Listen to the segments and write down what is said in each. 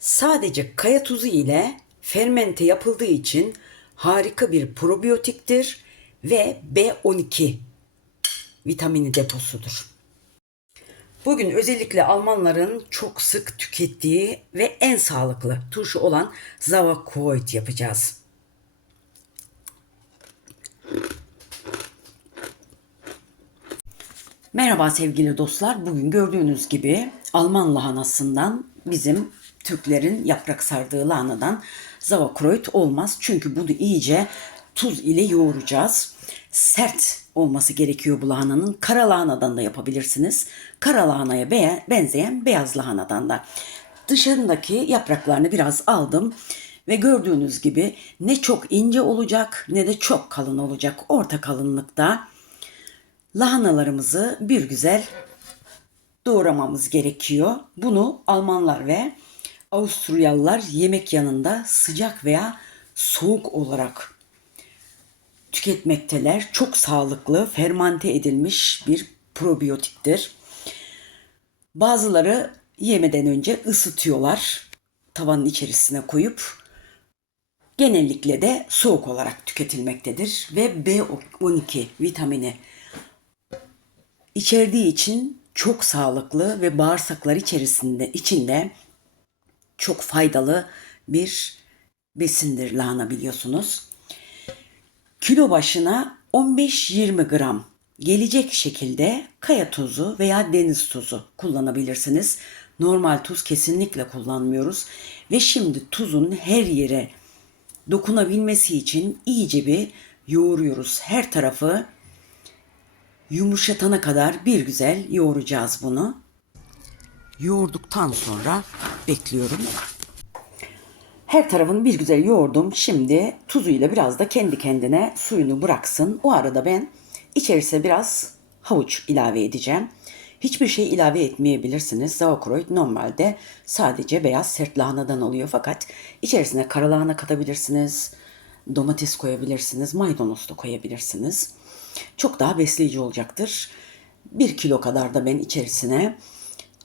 Sadece kaya tuzu ile fermente yapıldığı için harika bir probiyotiktir ve B12 vitamini deposudur. Bugün özellikle Almanların çok sık tükettiği ve en sağlıklı turşu olan Sauerkraut yapacağız. Merhaba sevgili dostlar. Bugün gördüğünüz gibi Alman lahanasından bizim Türklerin yaprak sardığı lahanadan Sauerkraut olmaz. Çünkü bunu iyice tuz ile yoğuracağız. Sert olması gerekiyor bu lahananın. Kara lahanadan da yapabilirsiniz. Kara lahanaya be- benzeyen beyaz lahanadan da. Dışarındaki yapraklarını biraz aldım ve gördüğünüz gibi ne çok ince olacak ne de çok kalın olacak. Orta kalınlıkta lahanalarımızı bir güzel doğramamız gerekiyor. Bunu Almanlar ve Avusturyalılar yemek yanında sıcak veya soğuk olarak tüketmekteler. Çok sağlıklı, fermante edilmiş bir probiyotiktir. Bazıları yemeden önce ısıtıyorlar tavanın içerisine koyup genellikle de soğuk olarak tüketilmektedir ve B12 vitamini içerdiği için çok sağlıklı ve bağırsaklar içerisinde içinde çok faydalı bir besindir lahana biliyorsunuz. Kilo başına 15-20 gram gelecek şekilde kaya tuzu veya deniz tuzu kullanabilirsiniz. Normal tuz kesinlikle kullanmıyoruz. Ve şimdi tuzun her yere dokunabilmesi için iyice bir yoğuruyoruz. Her tarafı yumuşatana kadar bir güzel yoğuracağız bunu. Yoğurduktan sonra bekliyorum. Her tarafını bir güzel yoğurdum. Şimdi tuzuyla biraz da kendi kendine suyunu bıraksın. O arada ben içerisine biraz havuç ilave edeceğim. Hiçbir şey ilave etmeyebilirsiniz. Sauerkraut normalde sadece beyaz sert lahanadan oluyor. Fakat içerisine kara lahana katabilirsiniz. Domates koyabilirsiniz. Maydanoz da koyabilirsiniz. Çok daha besleyici olacaktır. Bir kilo kadar da ben içerisine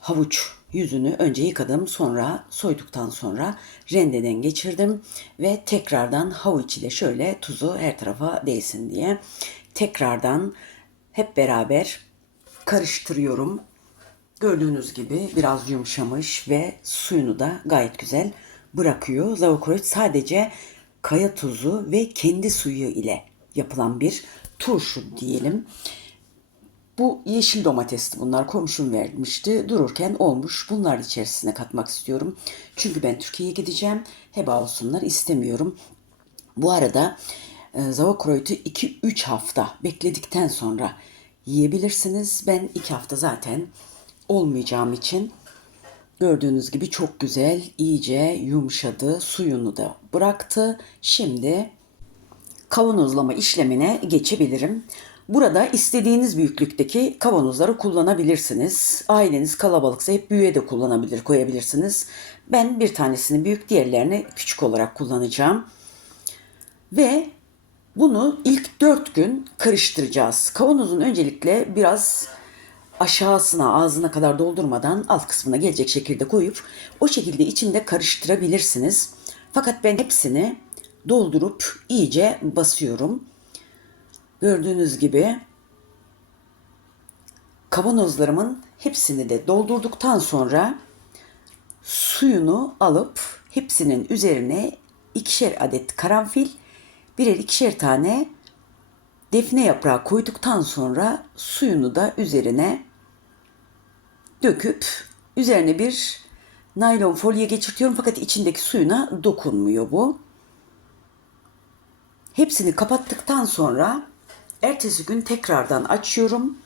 havuç yüzünü önce yıkadım sonra soyduktan sonra rendeden geçirdim ve tekrardan havuç ile şöyle tuzu her tarafa değsin diye tekrardan hep beraber karıştırıyorum. Gördüğünüz gibi biraz yumuşamış ve suyunu da gayet güzel bırakıyor. Sauerkraut sadece kaya tuzu ve kendi suyu ile yapılan bir turşu diyelim. Bu yeşil domatesti bunlar komşum vermişti. Dururken olmuş. Bunlar içerisine katmak istiyorum. Çünkü ben Türkiye'ye gideceğim. Heba olsunlar istemiyorum. Bu arada e, Sauerkraut'u 2-3 hafta bekledikten sonra yiyebilirsiniz. Ben 2 hafta zaten olmayacağım için gördüğünüz gibi çok güzel, iyice yumuşadı. Suyunu da bıraktı. Şimdi kavanozlama işlemine geçebilirim. Burada istediğiniz büyüklükteki kavanozları kullanabilirsiniz. Aileniz kalabalıksa hep büyüğe de kullanabilir, koyabilirsiniz. Ben bir tanesini büyük, diğerlerini küçük olarak kullanacağım. Ve bunu ilk 4 gün karıştıracağız. Kavanozun öncelikle biraz aşağısına ağzına kadar doldurmadan alt kısmına gelecek şekilde koyup o şekilde içinde karıştırabilirsiniz. Fakat ben hepsini doldurup iyice basıyorum. Gördüğünüz gibi kavanozlarımın hepsini de doldurduktan sonra suyunu alıp hepsinin üzerine ikişer adet karanfil, birer ikişer tane defne yaprağı koyduktan sonra suyunu da üzerine döküp üzerine bir naylon folye geçirtiyorum fakat içindeki suyuna dokunmuyor bu. Hepsini kapattıktan sonra ertesi gün tekrardan açıyorum.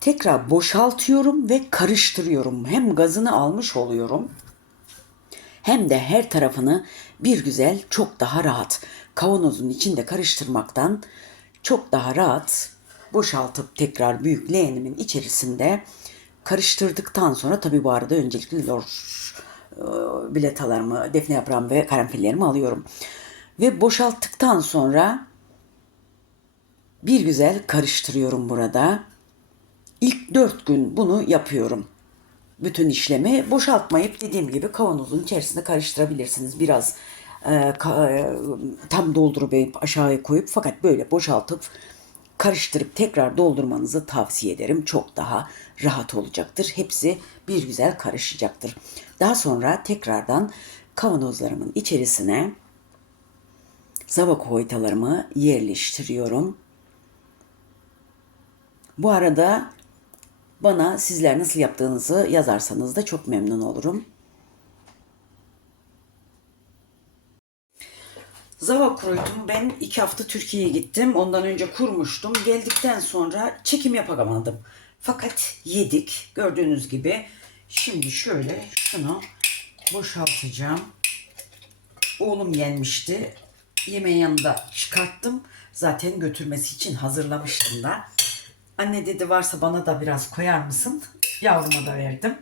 Tekrar boşaltıyorum ve karıştırıyorum. Hem gazını almış oluyorum hem de her tarafını bir güzel çok daha rahat kavanozun içinde karıştırmaktan çok daha rahat boşaltıp tekrar büyük leğenimin içerisinde karıştırdıktan sonra tabi bu arada öncelikle lor e, biletalarımı, defne yaprağımı ve karanfillerimi alıyorum. Ve boşalttıktan sonra bir güzel karıştırıyorum burada. İlk dört gün bunu yapıyorum. bütün işlemi boşaltmayıp dediğim gibi kavanozun içerisinde karıştırabilirsiniz. Biraz e, ka- e, tam doldurup aşağıya koyup fakat böyle boşaltıp karıştırıp tekrar doldurmanızı tavsiye ederim. Çok daha rahat olacaktır. Hepsi bir güzel karışacaktır. Daha sonra tekrardan kavanozlarımın içerisine zavakoytalarımı yerleştiriyorum. Bu arada bana sizler nasıl yaptığınızı yazarsanız da çok memnun olurum. Zava kuruytum. Ben iki hafta Türkiye'ye gittim. Ondan önce kurmuştum. Geldikten sonra çekim yapamadım. Fakat yedik. Gördüğünüz gibi. Şimdi şöyle şunu boşaltacağım. Oğlum yenmişti. Yemeğin yanında çıkarttım. Zaten götürmesi için hazırlamıştım da. Anne dedi varsa bana da biraz koyar mısın? Yavruma da verdim.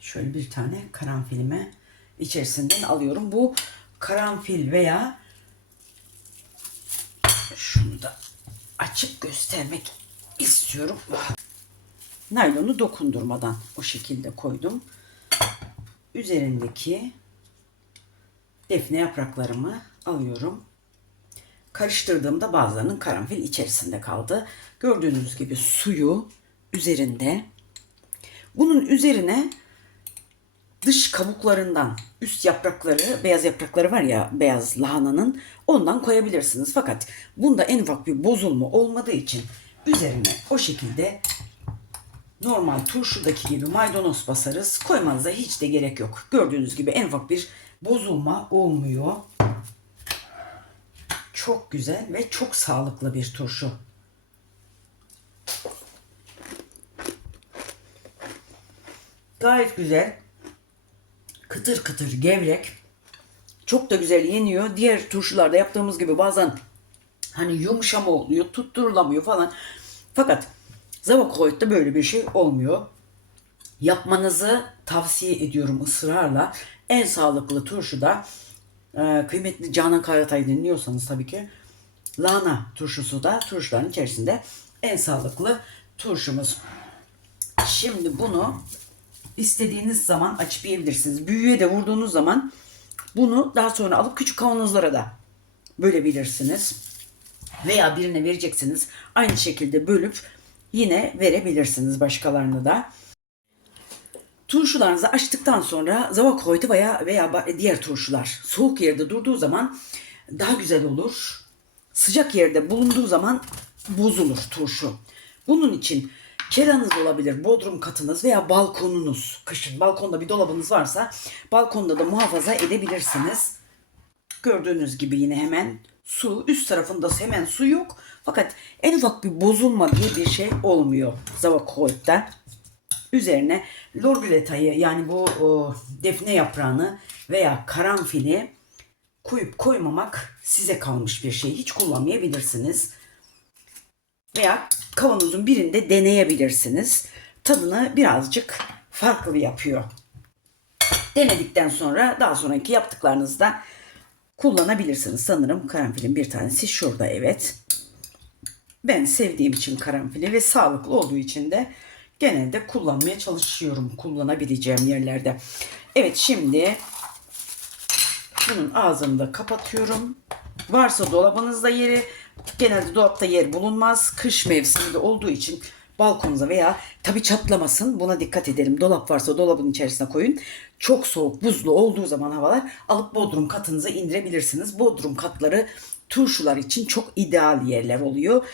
Şöyle bir tane karanfilime içerisinden alıyorum. Bu karanfil veya şunu da açıp göstermek istiyorum. Naylonu dokundurmadan o şekilde koydum. Üzerindeki defne yapraklarımı alıyorum. Karıştırdığımda bazılarının karanfil içerisinde kaldı. Gördüğünüz gibi suyu üzerinde. Bunun üzerine dış kabuklarından üst yaprakları, beyaz yaprakları var ya beyaz lahananın ondan koyabilirsiniz. Fakat bunda en ufak bir bozulma olmadığı için üzerine o şekilde normal turşudaki gibi maydanoz basarız. Koymanıza hiç de gerek yok. Gördüğünüz gibi en ufak bir bozulma olmuyor. Çok güzel ve çok sağlıklı bir turşu. Gayet güzel. Kıtır kıtır gevrek. Çok da güzel yeniyor. Diğer turşularda yaptığımız gibi bazen hani yumuşama oluyor, tutturulamıyor falan. Fakat Zavakoyt'ta böyle bir şey olmuyor. Yapmanızı tavsiye ediyorum ısrarla. En sağlıklı turşu da e, kıymetli Canan Karatay dinliyorsanız tabii ki lahana turşusu da turşuların içerisinde en sağlıklı turşumuz. Şimdi bunu istediğiniz zaman açıp yiyebilirsiniz. Büyüye de vurduğunuz zaman bunu daha sonra alıp küçük kavanozlara da bölebilirsiniz. Veya birine vereceksiniz. Aynı şekilde bölüp yine verebilirsiniz başkalarına da. Turşularınızı açtıktan sonra zavakoytu veya veya diğer turşular soğuk yerde durduğu zaman daha güzel olur. Sıcak yerde bulunduğu zaman bozulur turşu. Bunun için keranız olabilir, bodrum katınız veya balkonunuz. Kışın balkonda bir dolabınız varsa balkonda da muhafaza edebilirsiniz. Gördüğünüz gibi yine hemen su üst tarafında hemen su yok. Fakat en ufak bir bozulma diye bir şey olmuyor zavakoytta. Üzerine lorgületayı yani bu o, defne yaprağını veya karanfili koyup koymamak size kalmış bir şey. Hiç kullanmayabilirsiniz. Veya kavanozun birinde deneyebilirsiniz. Tadını birazcık farklı yapıyor. Denedikten sonra daha sonraki yaptıklarınızda kullanabilirsiniz. Sanırım karanfilin bir tanesi şurada evet. Ben sevdiğim için karanfili ve sağlıklı olduğu için de genelde kullanmaya çalışıyorum kullanabileceğim yerlerde. Evet şimdi bunun ağzını da kapatıyorum. Varsa dolabınızda yeri genelde dolapta yer bulunmaz. Kış mevsiminde olduğu için balkonunuza veya tabi çatlamasın buna dikkat edelim. Dolap varsa dolabın içerisine koyun. Çok soğuk buzlu olduğu zaman havalar alıp bodrum katınıza indirebilirsiniz. Bodrum katları turşular için çok ideal yerler oluyor.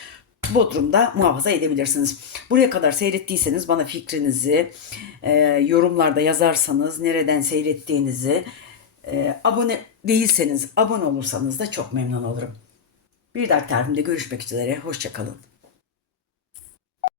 Bodrum'da muhafaza edebilirsiniz. Buraya kadar seyrettiyseniz bana fikrinizi e, yorumlarda yazarsanız nereden seyrettiğinizi e, abone değilseniz abone olursanız da çok memnun olurum. Bir dahaki tarifimde görüşmek üzere. Hoşçakalın.